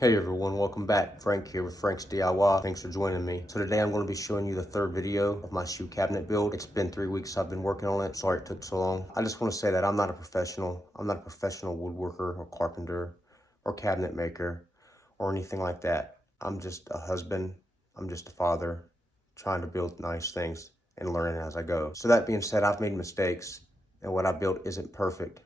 Hey everyone, welcome back. Frank here with Frank's DIY. Thanks for joining me. So today I'm going to be showing you the third video of my shoe cabinet build. It's been 3 weeks I've been working on it. Sorry it took so long. I just want to say that I'm not a professional. I'm not a professional woodworker or carpenter or cabinet maker or anything like that. I'm just a husband. I'm just a father trying to build nice things and learning as I go. So that being said, I've made mistakes and what I built isn't perfect.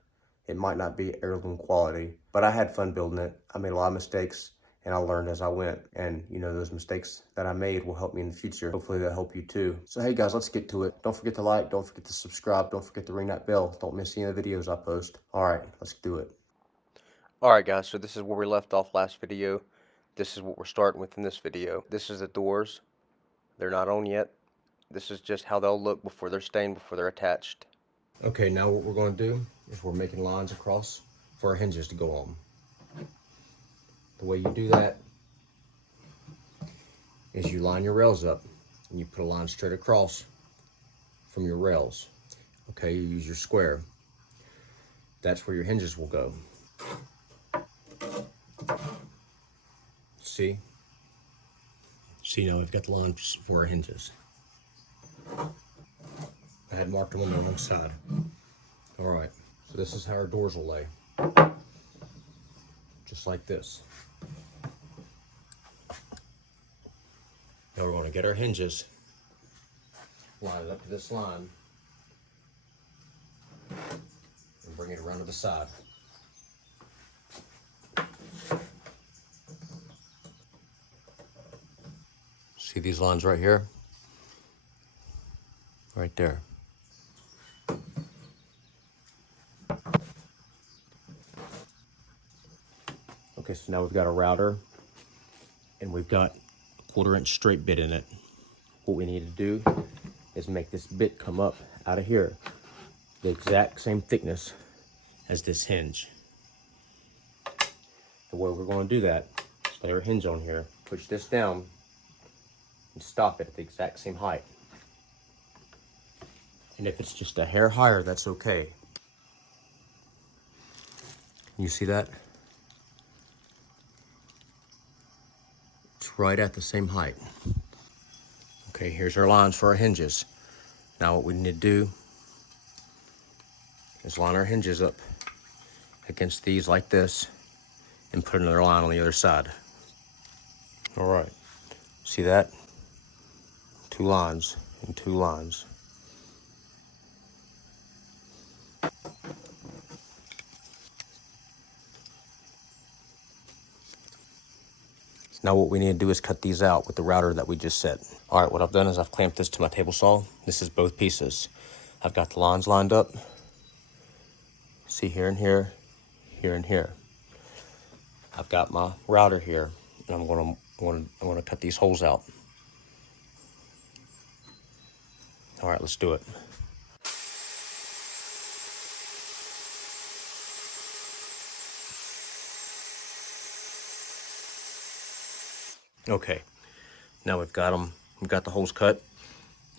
It might not be heirloom quality, but I had fun building it. I made a lot of mistakes and I learned as I went. And you know, those mistakes that I made will help me in the future. Hopefully they'll help you too. So hey guys, let's get to it. Don't forget to like, don't forget to subscribe, don't forget to ring that bell. Don't miss any of the videos I post. All right, let's do it. Alright guys, so this is where we left off last video. This is what we're starting with in this video. This is the doors. They're not on yet. This is just how they'll look before they're stained, before they're attached. Okay, now what we're going to do is we're making lines across for our hinges to go on. The way you do that is you line your rails up and you put a line straight across from your rails. Okay, you use your square. That's where your hinges will go. See? See, now we've got the lines for our hinges. I had marked them on the wrong side. All right, so this is how our doors will lay. Just like this. Now we're going to get our hinges, line it up to this line, and bring it around to the side. See these lines right here? Right there. Okay, so now we've got a router and we've got a 1/4 inch straight bit in it. What we need to do is make this bit come up out of here, the exact same thickness as this hinge. The way we're going to do that is lay our hinge on here, push this down, and stop it at the exact same height. And if it's just a hair higher, that's okay. You see that? It's right at the same height. Okay, here's our lines for our hinges. Now what we need to do is line our hinges up against these like this and put another line on the other side. All right, see that? 2 lines and 2 lines. Now what we need to do is cut these out with the router that we just set. All right, what I've done is I've clamped this to my table saw. This is both pieces. I've got the lines lined up. See here and here, here and here. I've got my router here, and I'm gonna cut these holes out. All right, let's do it. Okay, now we've got them. We've got the holes cut.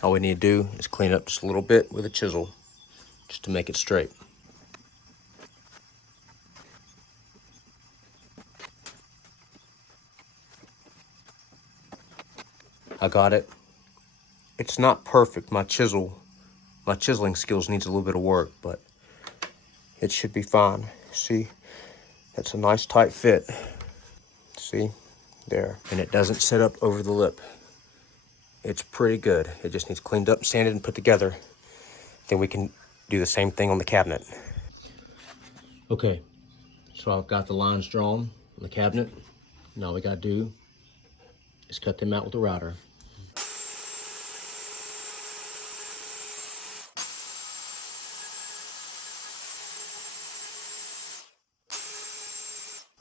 All we need to do is clean it up just a little bit with a chisel, just to make it straight. I got it. It's not perfect. My chiseling skills needs a little bit of work, but it should be fine. See, that's a nice tight fit. See, there. And it doesn't sit up over the lip. It's pretty good. It just needs cleaned up, sanded, and put together. Then we can do the same thing on the cabinet. Okay, so I've got the lines drawn on the cabinet. Now all we gotta do is cut them out with the router.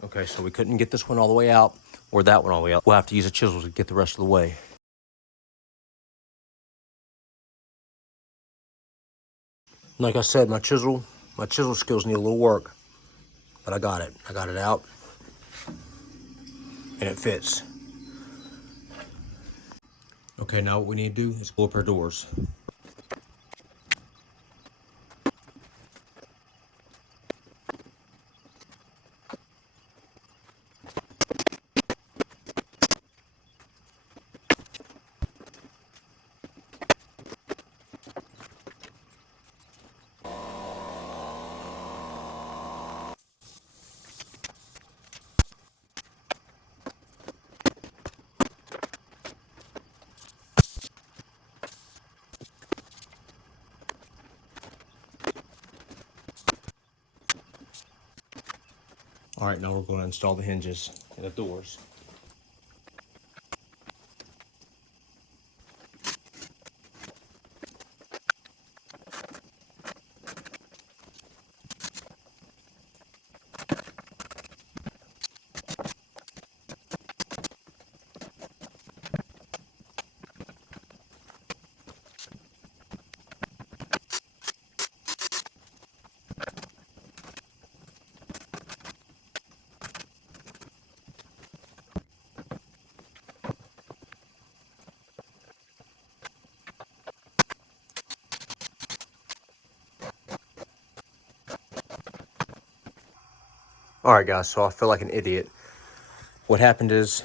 Okay, so we couldn't get this one all the way out or that one all the way out. We'll have to use a chisel to get the rest of the way. Like I said, my chisel skills need a little work, but I got it. I got it out, and it fits. Okay, now what we need to do is pull up our doors. All right, now we're going to install the hinges and the doors. All right, guys, so I feel like an idiot. What happened is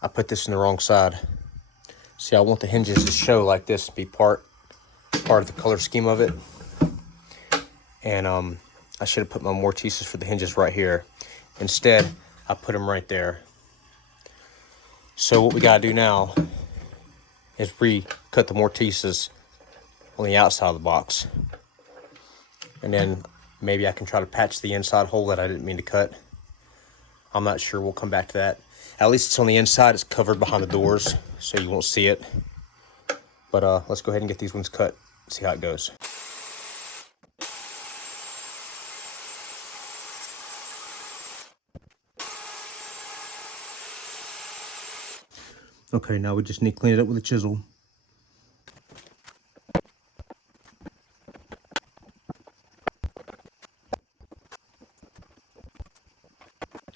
I put this in the wrong side. See, I want the hinges to show like this, be part of the color scheme of it. And I should have put my mortises for the hinges right here. Instead, I put them right there. So what we gotta do now is recut the mortises on the outside of the box. And then maybe I can try to patch the inside hole that I didn't mean to cut. I'm not sure, we'll come back to that. At least it's on the inside, it's covered behind the doors, so you won't see it. But let's go ahead and get these ones cut, see how it goes. Okay, now we just need to clean it up with a chisel.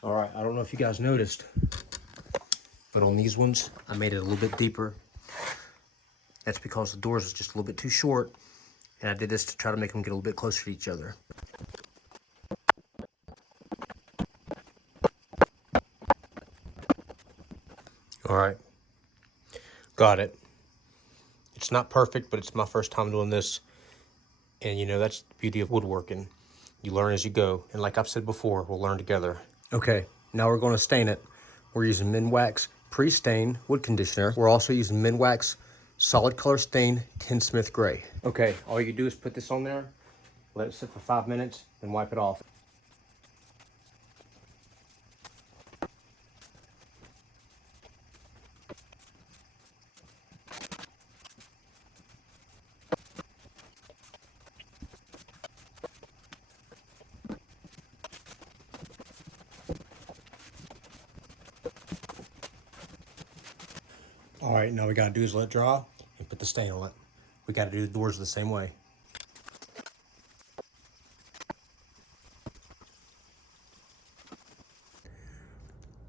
All right, I don't know if you guys noticed, but on these ones, I made it a little bit deeper. That's because the doors is just a little bit too short, and I did this to try to make them get a little bit closer to each other. All right, got it. It's not perfect, but it's my first time doing this. And you know, that's the beauty of woodworking. You learn as you go. And like I've said before, we'll learn together. Okay, now we're gonna stain it. We're using Minwax pre-stain wood conditioner. We're also using Minwax solid color stain Tinsmith Gray. Okay, all you do is put this on there, let it sit for 5 minutes, then wipe it off. All right, now we gotta do is let it dry and put the stain on it. We gotta do the doors the same way.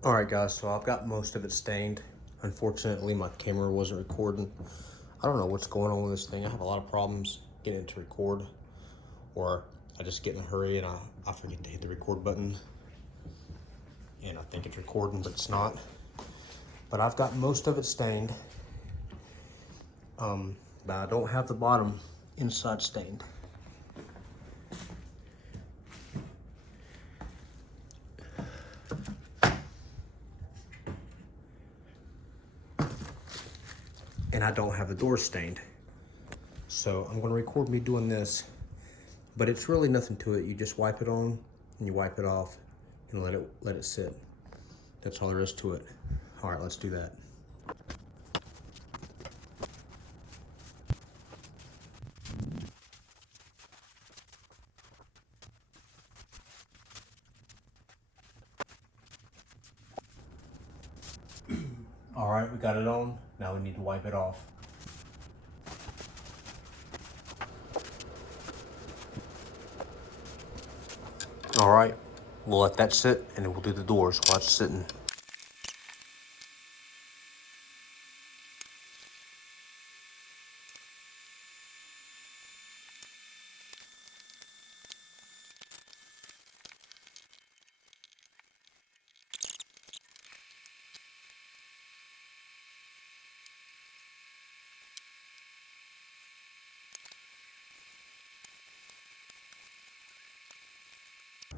All right, guys, so I've got most of it stained. Unfortunately, my camera wasn't recording. I don't know what's going on with this thing. I have a lot of problems getting it to record, or I just get in a hurry and I forget to hit the record button. And I think it's recording, but it's not. But I've got most of it stained. But I don't have the bottom inside stained. And I don't have the door stained. So I'm gonna record me doing this, but it's really nothing to it. You just wipe it on and you wipe it off and let it sit. That's all there is to it. All right, let's do that. All right, we got it on. Now we need to wipe it off. All right, we'll let that sit and then we'll do the doors while it's sitting.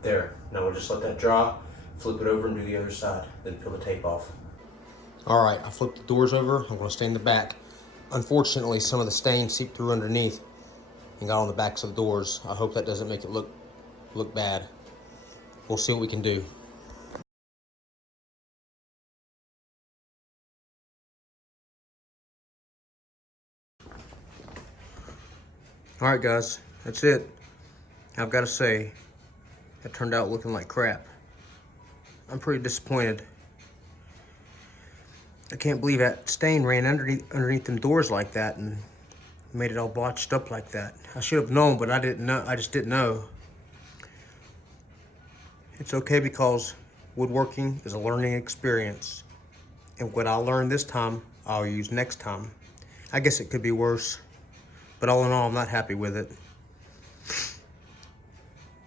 There, now we'll just let that dry, flip it over and do the other side, then peel the tape off. All right, I flipped the doors over. I'm gonna stain the back. Unfortunately, some of the stain seeped through underneath and got on the backs of the doors. I hope that doesn't make it look bad. We'll see what we can do. All right, guys, that's it. I've got to say, it turned out looking like crap. I'm pretty disappointed. I can't believe that stain ran underneath them doors like that and made it all blotched up like that. I should have known, but I didn't know. I just didn't know. It's okay because woodworking is a learning experience. And what I learned this time, I'll use next time. I guess it could be worse, but all in all, I'm not happy with it.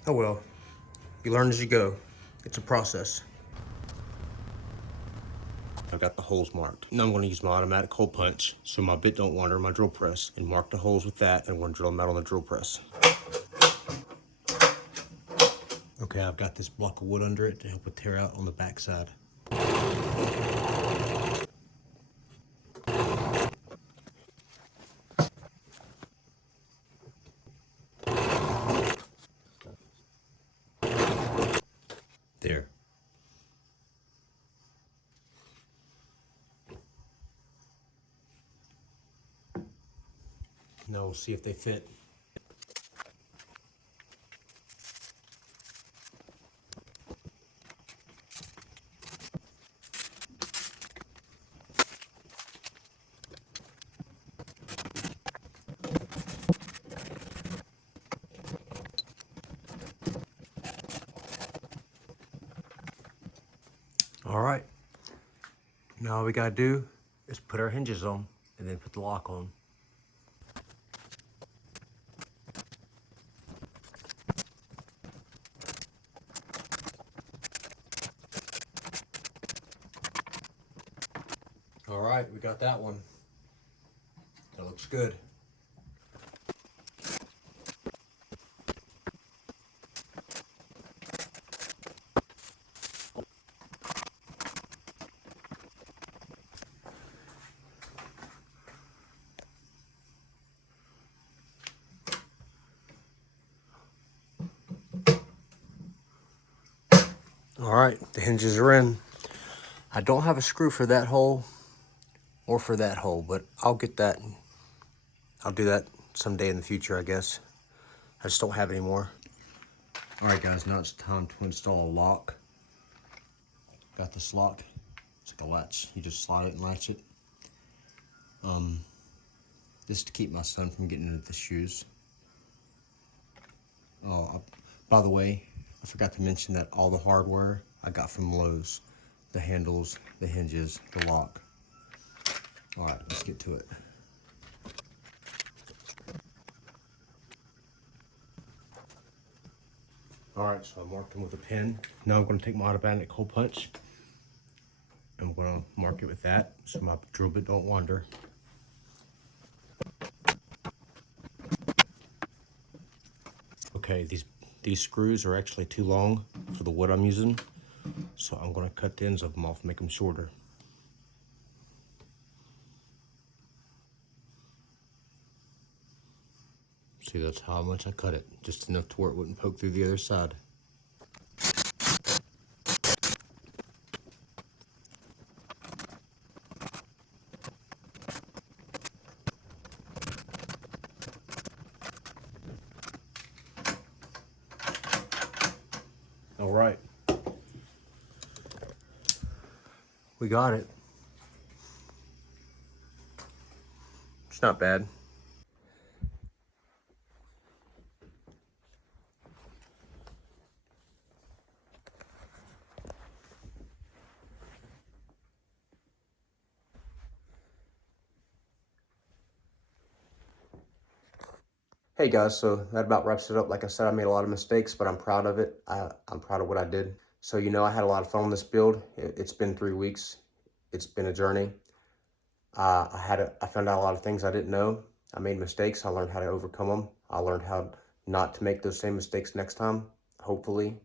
Oh well, you learn as you go. It's a process. I've got the holes marked. Now I'm going to use my automatic hole punch so my bit don't wander my drill press and mark the holes with that, and I'm going to drill them out on the drill press. Okay, I've got this block of wood under it to help it tear out on the back side. There. Now we'll see if they fit. All right. Now all we gotta do is put our hinges on and then put the lock on. All right, we got that one. That looks good. All right, the hinges are in. I don't have a screw for that hole or for that hole, but I'll get that. I'll do that someday in the future, I guess. I just don't have any more. All right, guys, now it's time to install a lock. Got this lock. It's like a latch. You just slide it and latch it. This is to keep my son from getting into the shoes. Oh, by the way, I forgot to mention that all the hardware I got from Lowe's. The handles, the hinges, the lock. All right, let's get to it. All right, so I marked them with a pen. Now I'm gonna take my automatic hole punch. I'm gonna mark it with that so my drill bit don't wander. Okay, these screws are actually too long for the wood I'm using, so I'm gonna cut the ends of them off, make them shorter. See, that's how much I cut it, just enough to where it wouldn't poke through the other side. All right, we got it. It's not bad. Hey guys, so that about wraps it up. Like I said, I made a lot of mistakes, but I'm proud of it. I'm proud of what I did. So, I had a lot of fun on this build. It's been 3 weeks. It's been a journey. I found out a lot of things I didn't know. I made mistakes. I learned how to overcome them. I learned how not to make those same mistakes next time. Hopefully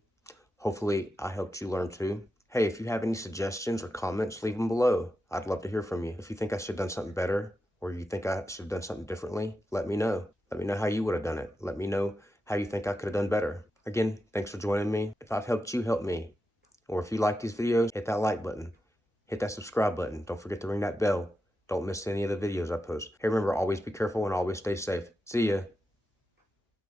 I helped you learn too. Hey, if you have any suggestions or comments, leave them below. I'd love to hear from you. If you think I should have done something better, or you think I should have done something differently, let me know. Let me know how you would have done it. Let me know how you think I could have done better. Again, thanks for joining me. If I've helped you, help me. Or if you like these videos, hit that like button. Hit that subscribe button. Don't forget to ring that bell. Don't miss any of the videos I post. Hey, remember, always be careful and always stay safe. See ya.